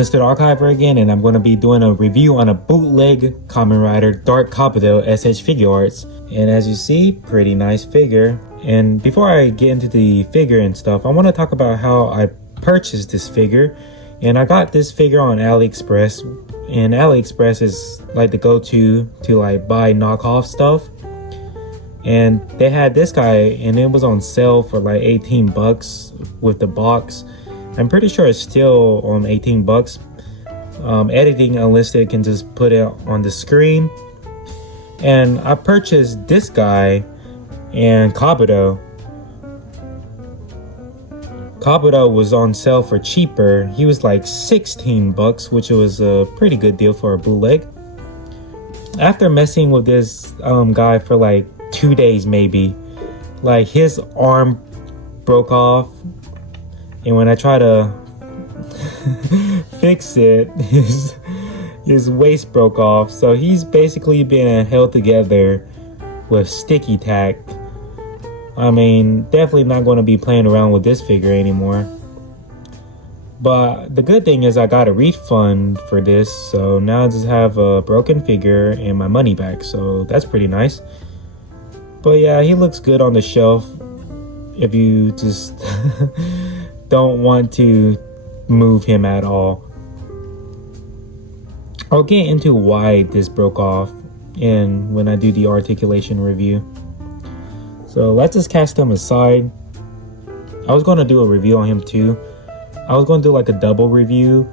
Listed Archiver again, and I'm going to be doing a review on a bootleg Kamen Rider Dark Kabuto S.H.Figuarts. And as you see, pretty nice figure. And before I get into the figure and stuff, I want to talk about how I purchased this figure. And I got this figure on AliExpress, and AliExpress is like the go-to to like buy knockoff stuff. And they had this guy, and it was on sale for like 18 bucks with the box. I'm pretty sure it's still on 18 bucks. Editing unlisted, can just put it on the screen. And I purchased this guy and Kabuto. Kabuto was on sale for cheaper. He was like 16 bucks, which was a pretty good deal for a bootleg. After messing with this guy for like 2 days maybe, like his arm broke off, and when I try to fix it, his waist broke off. So he's basically been held together with sticky tack. I mean, definitely not going to be playing around with this figure anymore. But the good thing is I got a refund for this, so now I just have a broken figure and my money back, so that's pretty nice. But yeah, he looks good on the shelf if you just don't want to move him at all. I'll get into why this broke off and when I do the articulation review. So let's just cast him aside. I was going to do a review on him too. I was going to do like a double review,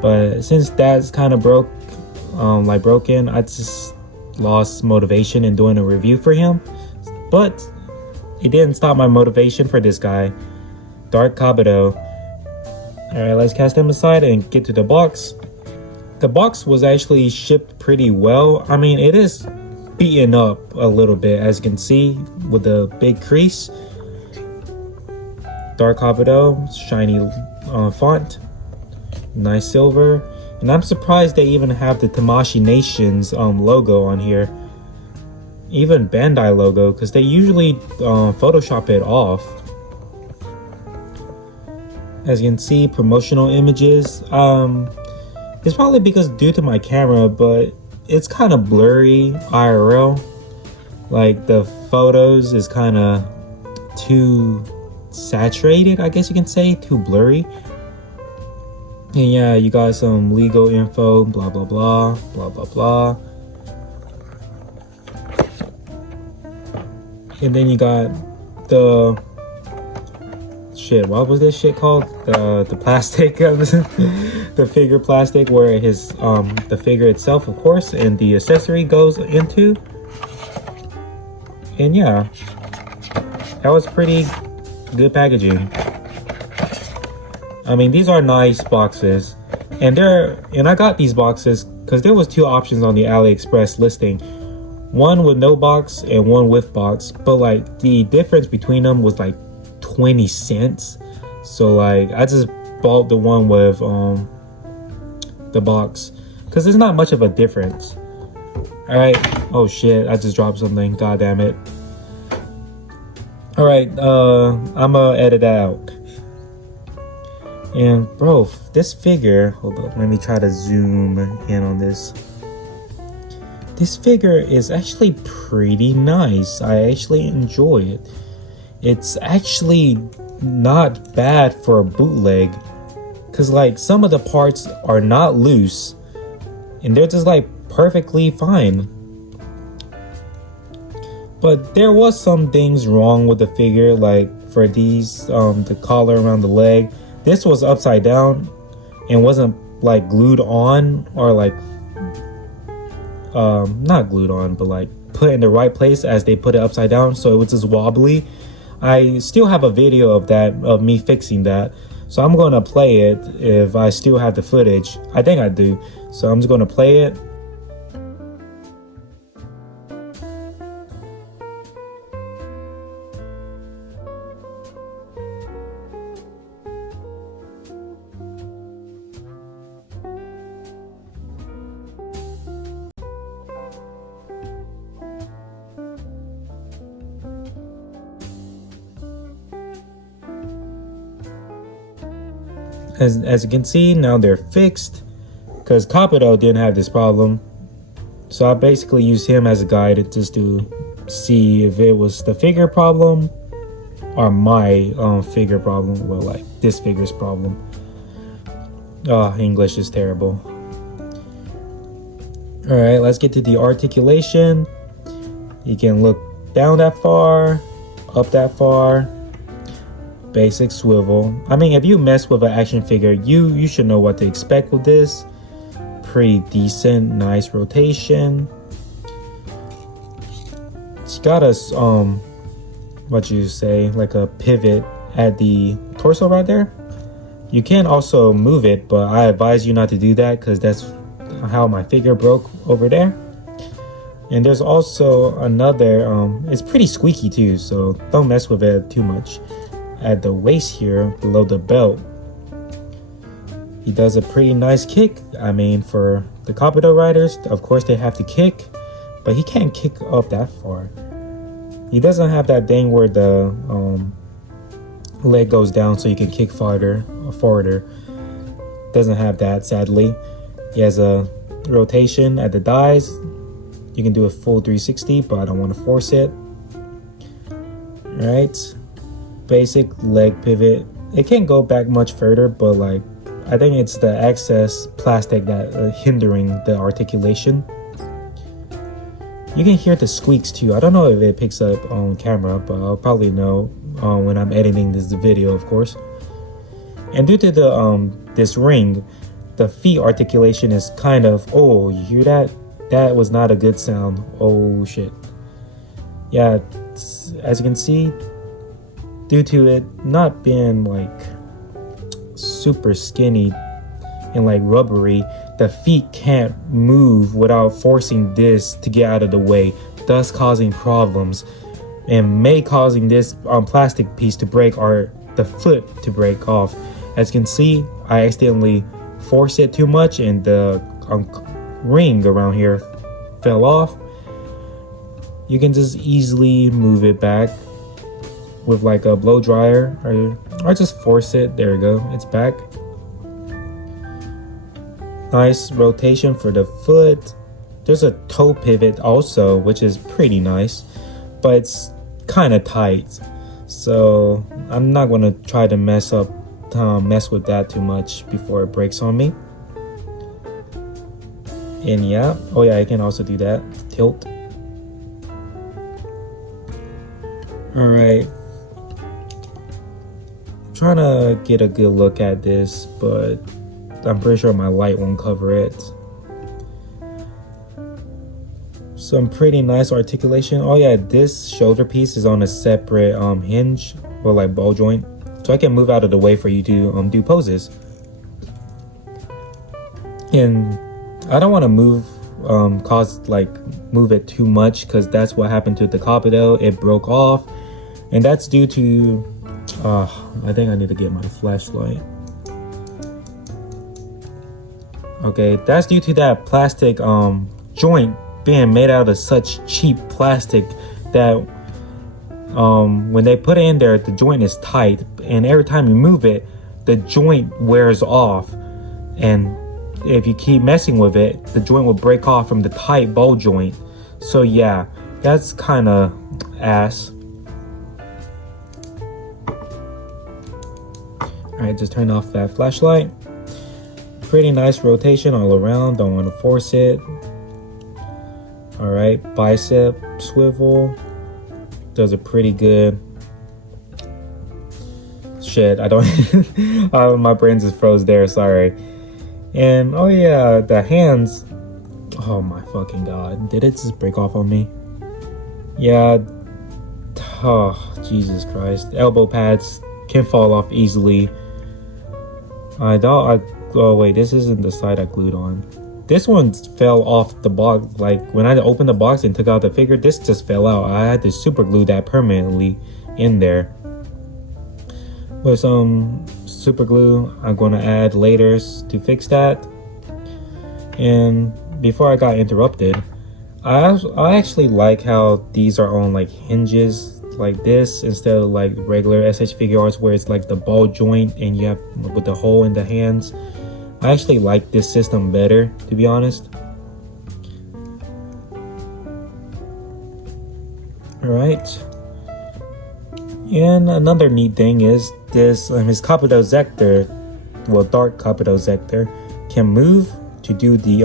but since that's kind of broken, I just lost motivation in doing a review for him. But it didn't stop my motivation for this guy, Dark Kabuto. Alright, let's cast him aside and get to the box. The box was actually shipped pretty well. I mean, it is beaten up a little bit, as you can see, with the big crease. Dark Kabuto, shiny font, nice silver. And I'm surprised they even have the Tamashii Nations logo on here. Even Bandai logo, because they usually Photoshop it off. As you can see, promotional images. It's probably because due to my camera, but it's kind of blurry IRL. Like the photos is kind of too saturated, I guess you can say, too blurry. And yeah, you got some legal info, blah blah blah, blah blah blah. And then you got the shit, what was this shit called? The plastic of the figure plastic, where his the figure itself, of course, and the accessory goes into. And yeah, that was pretty good packaging. I mean, these are nice boxes, and I got these boxes because there was two options on the AliExpress listing. One with no box and one with box, but like the difference between them was like 20 cents. So like I just bought the one with the box because there's not much of a difference. All right, oh shit, I just dropped something, god damn it. All right, I'm gonna edit that out. And bro, this figure, hold up, let me try to zoom in on this. This figure is actually pretty nice. I actually enjoy it. It's actually not bad for a bootleg, because like some of the parts are not loose and they're just like perfectly fine. But there was some things wrong with the figure, like for these the collar around the leg. This was upside down and wasn't like glued on, or like not glued on, but like put in the right place as they put it upside down, so it was just wobbly. I still have a video of that, of me fixing that, so I'm gonna play it if I still have the footage. I think I do, so I'm just gonna play it. As you can see, now they're fixed because Kabuto didn't have this problem. So I basically used him as a guide just to see if it was the figure problem or my figure problem. Well, like this figure's problem. Oh, English is terrible. Alright, let's get to the articulation. You can look down that far, up that far. Basic swivel. I mean, if you mess with an action figure, you should know what to expect with this. Pretty decent, nice rotation. It's got a what you say, like a pivot at the torso right there. You can also move it, but I advise you not to do that because that's how my figure broke over there. And there's also another, it's pretty squeaky too, so don't mess with it too much. At the waist here, below the belt, he does a pretty nice kick. I mean, for the Kabuto riders, of course they have to kick, but he can't kick up that far. He doesn't have that thing where the leg goes down so you can kick farther. Doesn't have that, sadly. He has a rotation at the thighs. You can do a full 360, but I don't want to force it. Right, basic leg pivot. It can't go back much further, but like I think it's the excess plastic that hindering the articulation. You can hear the squeaks too. I don't know if it picks up on camera, but I'll probably know when I'm editing this video, of course. And due to the this ring, the feet articulation is kind of, oh, you hear that? That was not a good sound. Oh shit. Yeah, as you can see, due to it not being like super skinny and like rubbery, the feet can't move without forcing this to get out of the way, thus causing problems and may causing this plastic piece to break or the foot to break off. As you can see, I accidentally forced it too much and the ring around here fell off. You can just easily move it back with like a blow dryer or just force it. There we go, it's back. Nice rotation for the foot. There's a toe pivot also, which is pretty nice, but it's kind of tight, so I'm not going to try to mess with that too much before it breaks on me. And yeah, oh yeah, I can also do that, tilt. All right, trying to get a good look at this, but I'm pretty sure my light won't cover it. Some pretty nice articulation. Oh yeah, this shoulder piece is on a separate hinge or like ball joint, so I can move out of the way for you to do poses. And I don't want to move move it too much, because that's what happened to the Kabuto. It broke off, and that's due to I think I need to get my flashlight. Okay, that's due to that plastic joint being made out of such cheap plastic that when they put it in there, the joint is tight, and every time you move it, the joint wears off, and if you keep messing with it, the joint will break off from the tight ball joint. So yeah, that's kind of ass. Alright, just turn off that flashlight. Pretty nice rotation all around, don't want to force it. Alright, bicep swivel. Does a pretty good. Shit, I don't my brain just froze there, sorry. And oh yeah, the hands. Oh my fucking god, did it just break off on me? Yeah. Oh, Jesus Christ. Elbow pads can fall off easily. Oh wait, this isn't the side I glued on. This one fell off the box. Like when I opened the box and took out the figure, this just fell out. I had to super glue that permanently in there with some super glue I'm going to add later to fix that. And before I got interrupted, I actually like how these are on like hinges, like this instead of like regular S.H.Figuarts where it's like the ball joint and you have with the hole in the hands. I actually like this system better, to be honest. Alright. And another neat thing is this his Kabuto Zector, well, Dark Kabuto Zector, can move to do the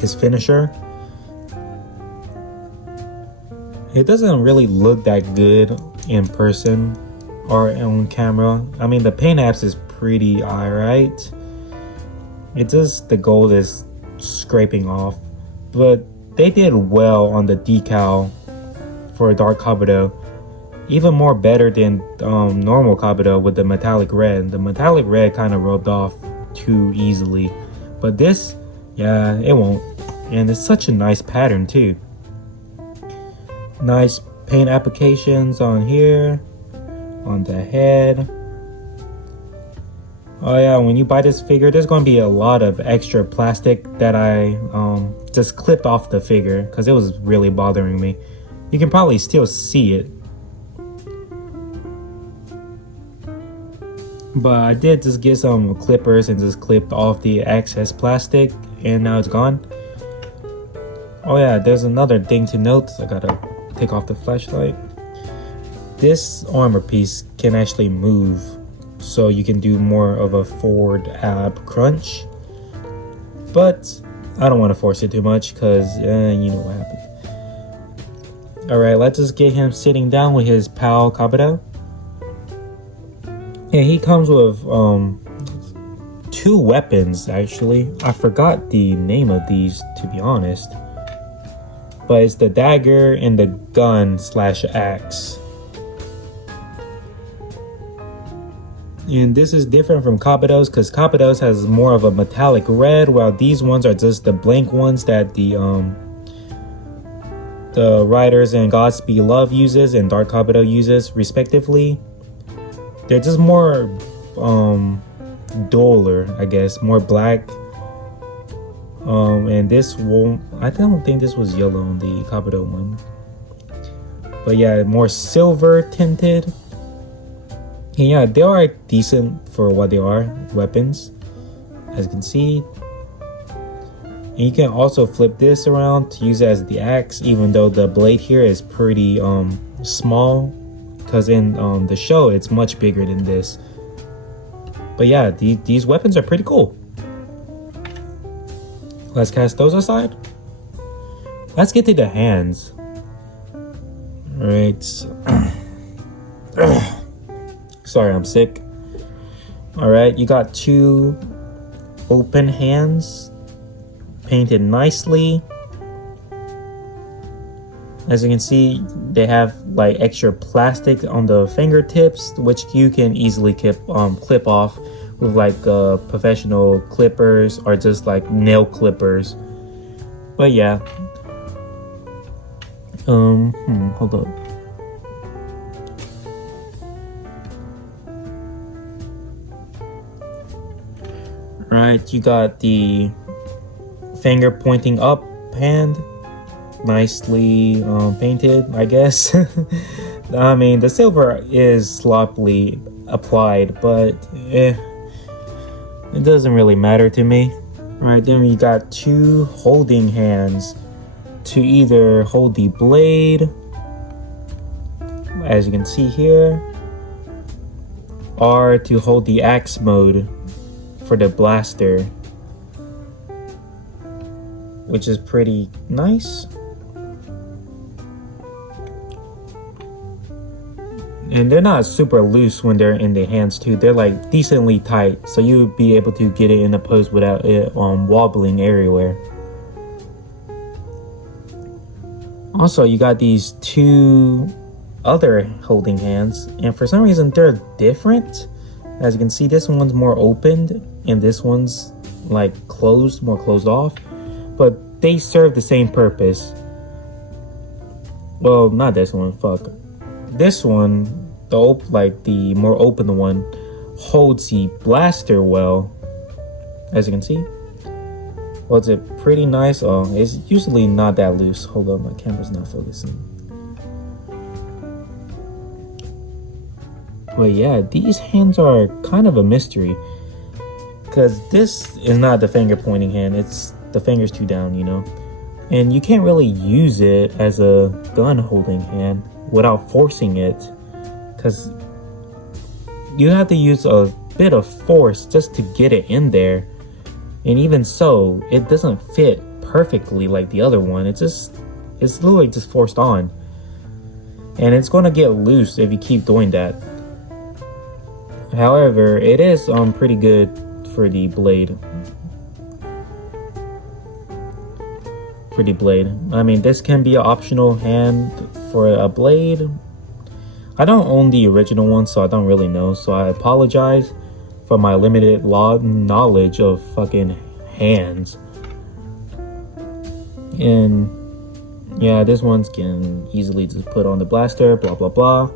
his finisher. It doesn't really look that good in person or on camera. I mean, the paint apps is pretty alright. It just, the gold is scraping off, but they did well on the decal for Dark Kabuto. Even more better than normal Kabuto with the metallic red. The metallic red kind of rubbed off too easily, but this, yeah, it won't. And it's such a nice pattern too. Nice paint applications on here, on the head. Oh yeah, when you buy this figure, there's going to be a lot of extra plastic that I just clipped off the figure because it was really bothering me. You can probably still see it, but I did just get some clippers and just clipped off the excess plastic, and now it's gone. Oh yeah, there's another thing to note. I gotta take off the flashlight. This armor piece can actually move, so you can do more of a forward ab crunch, but I don't want to force it too much because you know what happened. Alright, let's just get him sitting down with his pal Kabuto. And he comes with 2 weapons actually. I forgot the name of these, to be honest, but it's the dagger and the gun slash axe. And this is different from Kabuto's because Kabuto's has more of a metallic red, while these ones are just the blank ones that the Riders and Godspeed Love uses and Dark Kabuto uses respectively. They're just more duller, I guess, more black. And this won't, I don't think this was yellow on the Kabuto one, but yeah, more silver tinted. And yeah, they are decent for what they are, weapons, as you can see. And you can also flip this around to use it as the axe, even though the blade here is pretty small, because in the show it's much bigger than this. But yeah, these weapons are pretty cool. Let's cast those aside. Let's get to the hands. Alright. Sorry, I'm sick. Alright, you got 2 open hands, painted nicely. As you can see, they have like extra plastic on the fingertips, which you can easily clip off with like professional clippers or just like nail clippers. But yeah, hold up. Right, you got the finger pointing up hand, nicely painted, I guess. I mean, the silver is sloppily applied, but it doesn't really matter to me. Right, then you got 2 holding hands to either hold the blade, as you can see here, or to hold the axe mode for the blaster, which is pretty nice. And they're not super loose when they're in the hands too. They're like decently tight, so you'll be able to get it in a pose without it wobbling everywhere. Also, you got these 2 other holding hands, and for some reason they're different. As you can see, this one's more opened and this one's like closed, more closed off, but they serve the same purpose. Well, not this one, fuck. This one, the more open one, holds the blaster well, as you can see. Holds it pretty nice. Oh, it's usually not that loose. Hold on, my camera's not focusing. But yeah, these hands are kind of a mystery. Because this is not the finger pointing hand, it's the fingers two down, you know. And you can't really use it as a gun holding hand without forcing it. Because you have to use a bit of force just to get it in there. And even so, it doesn't fit perfectly like the other one. It's literally just forced on. And it's going to get loose if you keep doing that. However, it is pretty good for the blade. I mean, this can be an optional hand for a blade. I don't own the original one, so I don't really know. So I apologize for my limited knowledge of fucking hands. And yeah, this one can easily just put on the blaster, blah blah blah.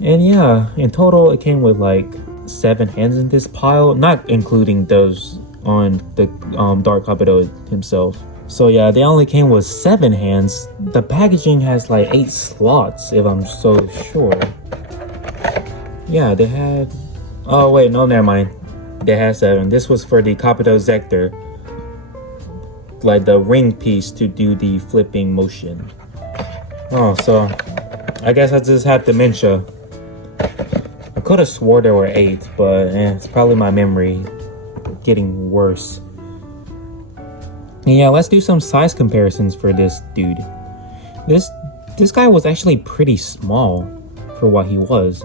And yeah, in total it came with like 7 hands in this pile, not including those on the Dark Kabuto himself. So yeah, they only came with 7 hands. The packaging has like 8 slots, if I'm so sure. Yeah, they had... Oh wait, no, never mind. They had 7. This was for the Kabuto Zector. Like the ring piece to do the flipping motion. Oh, so I guess I just have dementia. I could have swore there were 8, but it's probably my memory getting worse. Yeah, let's do some size comparisons for this dude. This guy was actually pretty small for what he was.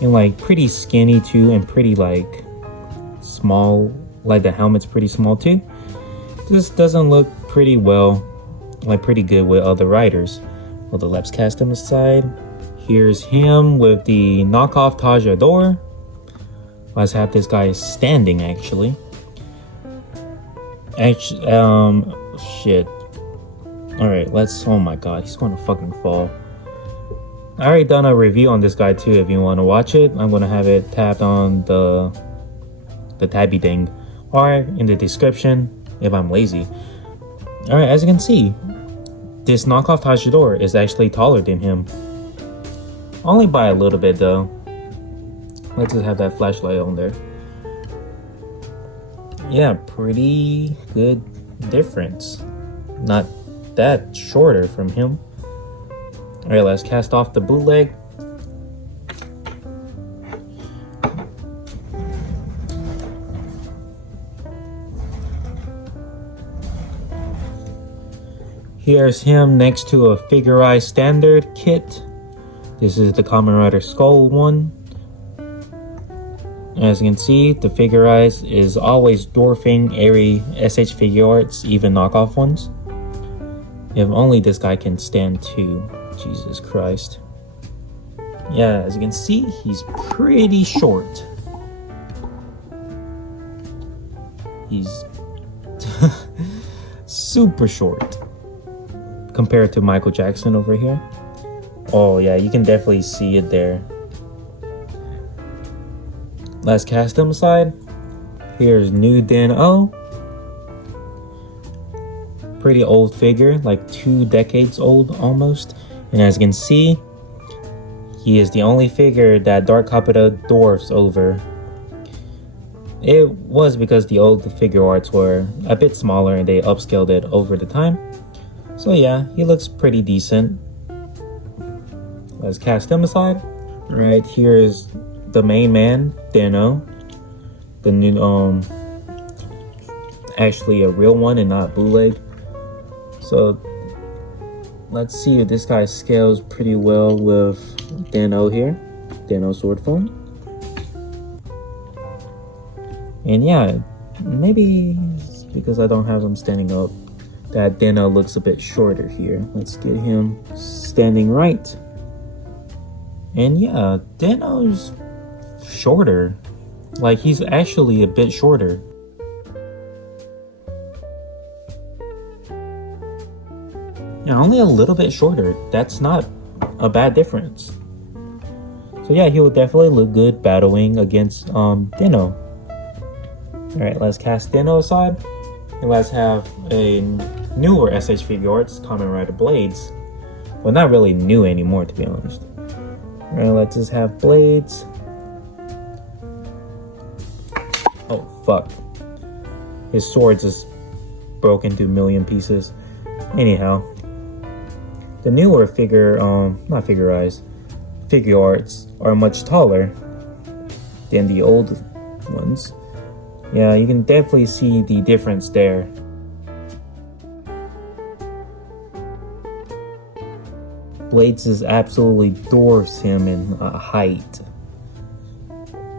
And like pretty skinny too, and pretty like small, like the helmet's pretty small too. This doesn't look pretty good with other riders. Well, let's cast him aside. Here's him with the knockoff Tajador. Let's have this guy standing actually. Shit. Alright, oh my god, he's gonna fucking fall. I already done a review on this guy too. If you want to watch it, I'm gonna have it tabbed on the tabby thing, or in the description if I'm lazy. Alright, as you can see, this knockoff Tajador is actually taller than him. Only by a little bit though. Let's just have that flashlight on there. Yeah, pretty good difference. Not that shorter from him. Alright, let's cast off the bootleg. Here's him next to a Figuarts standard kit. This is the Kamen Rider Skull one. As you can see, the Figuarts is always dwarfing every S.H.Figuarts, even knockoff ones. If only this guy can stand too. Jesus Christ. Yeah, as you can see, he's pretty short. He's super short compared to Michael Jackson over here. Oh yeah, you can definitely see it there. Let's cast him aside. Here's new Den-O. Pretty old figure, like 2 decades old almost. And as you can see, he is the only figure that Dark Kabuto dwarfs over. It was because the old Figuarts were a bit smaller and they upscaled it over the time. So yeah, he looks pretty decent. Let's cast him aside. Right, here's the main man, Den-O. The new, actually a real one and not bootleg. So let's see if this guy scales pretty well with Den-O here. Den-O sword form. And yeah, maybe it's because I don't have him standing up that Den-O looks a bit shorter here. Let's get him standing right. And yeah, Den-O's shorter. Like, he's actually a bit shorter. Yeah, only a little bit shorter. That's not a bad difference. So yeah, he will definitely look good battling against Den-O. Alright, let's cast Den-O aside. And let's have a newer S.H.Figuarts, Kamen Rider Blades. Well, not really new anymore, to be honest. And let's just have blades. Oh fuck. His sword just broke into a million pieces. Anyhow. The newer not Figuarts are much taller than the old ones. Yeah, you can definitely see the difference there. Blades just absolutely dwarfs him in height.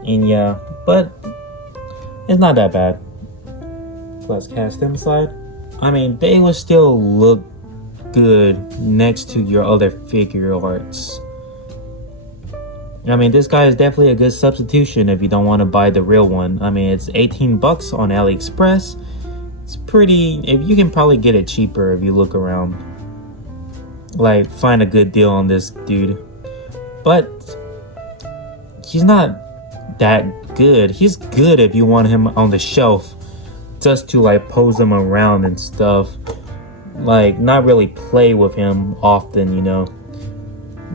And yeah, but it's not that bad. Let's cast them aside. I mean, they will still look good next to your other Figuarts. I mean, this guy is definitely a good substitution if you don't want to buy the real one. I mean, it's 18 bucks on AliExpress. It's pretty, if you can probably get it cheaper if you look around. Like, find a good deal on this dude. But he's not that good. He's good if you want him on the shelf just to like pose him around and stuff. Like, not really play with him often, you know.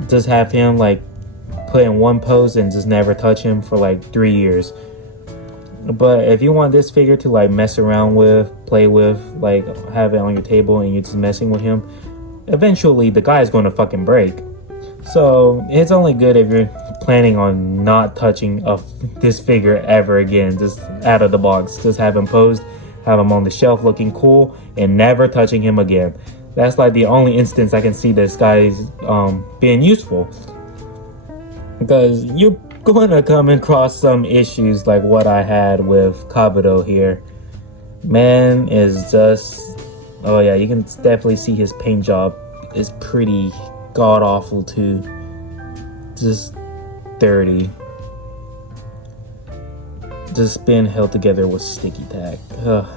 Just have him like put in one pose and just never touch him for like 3 years. But if you want this figure to like mess around with, play with, like have it on your table and you're just messing with him, eventually the guy is going to fucking break. So it's only good if you're planning on not touching this figure ever again, just out of the box. Just have him posed, have him on the shelf looking cool, and never touching him again. That's like the only instance I can see this guy's being useful. Because you're going to come across some issues like what I had with Kabuto here. Man is just... Oh yeah, you can definitely see his paint job is pretty god-awful too. Just dirty. Just being held together with sticky tack. Ugh.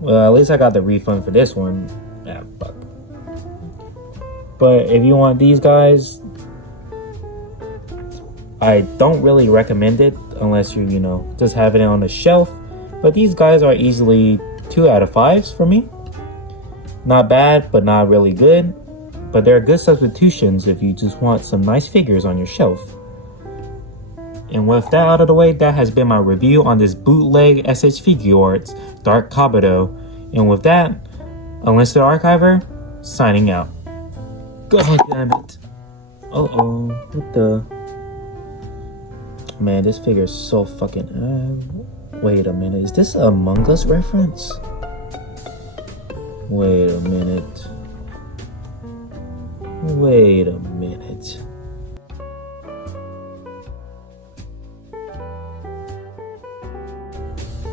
Well, at least I got the refund for this one. Ah, fuck. But if you want these guys, I don't really recommend it unless you, you know, just have it on the shelf. But these guys are easily 2 out of 5s for me. Not bad, but not really good. But they're good substitutions if you just want some nice figures on your shelf. And with that out of the way, that has been my review on this bootleg S.H.Figuarts Dark Kabuto. And with that, Unless the Archiver, signing out. God damn it. Uh-oh, what the... Man, this figure is so fucking... Wait a minute, is this a Among Us reference? Wait a minute. Wait a minute.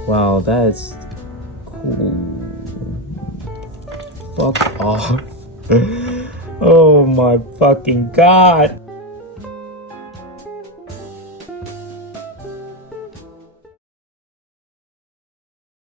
Wow, that's cool. Fuck off. Oh my fucking god.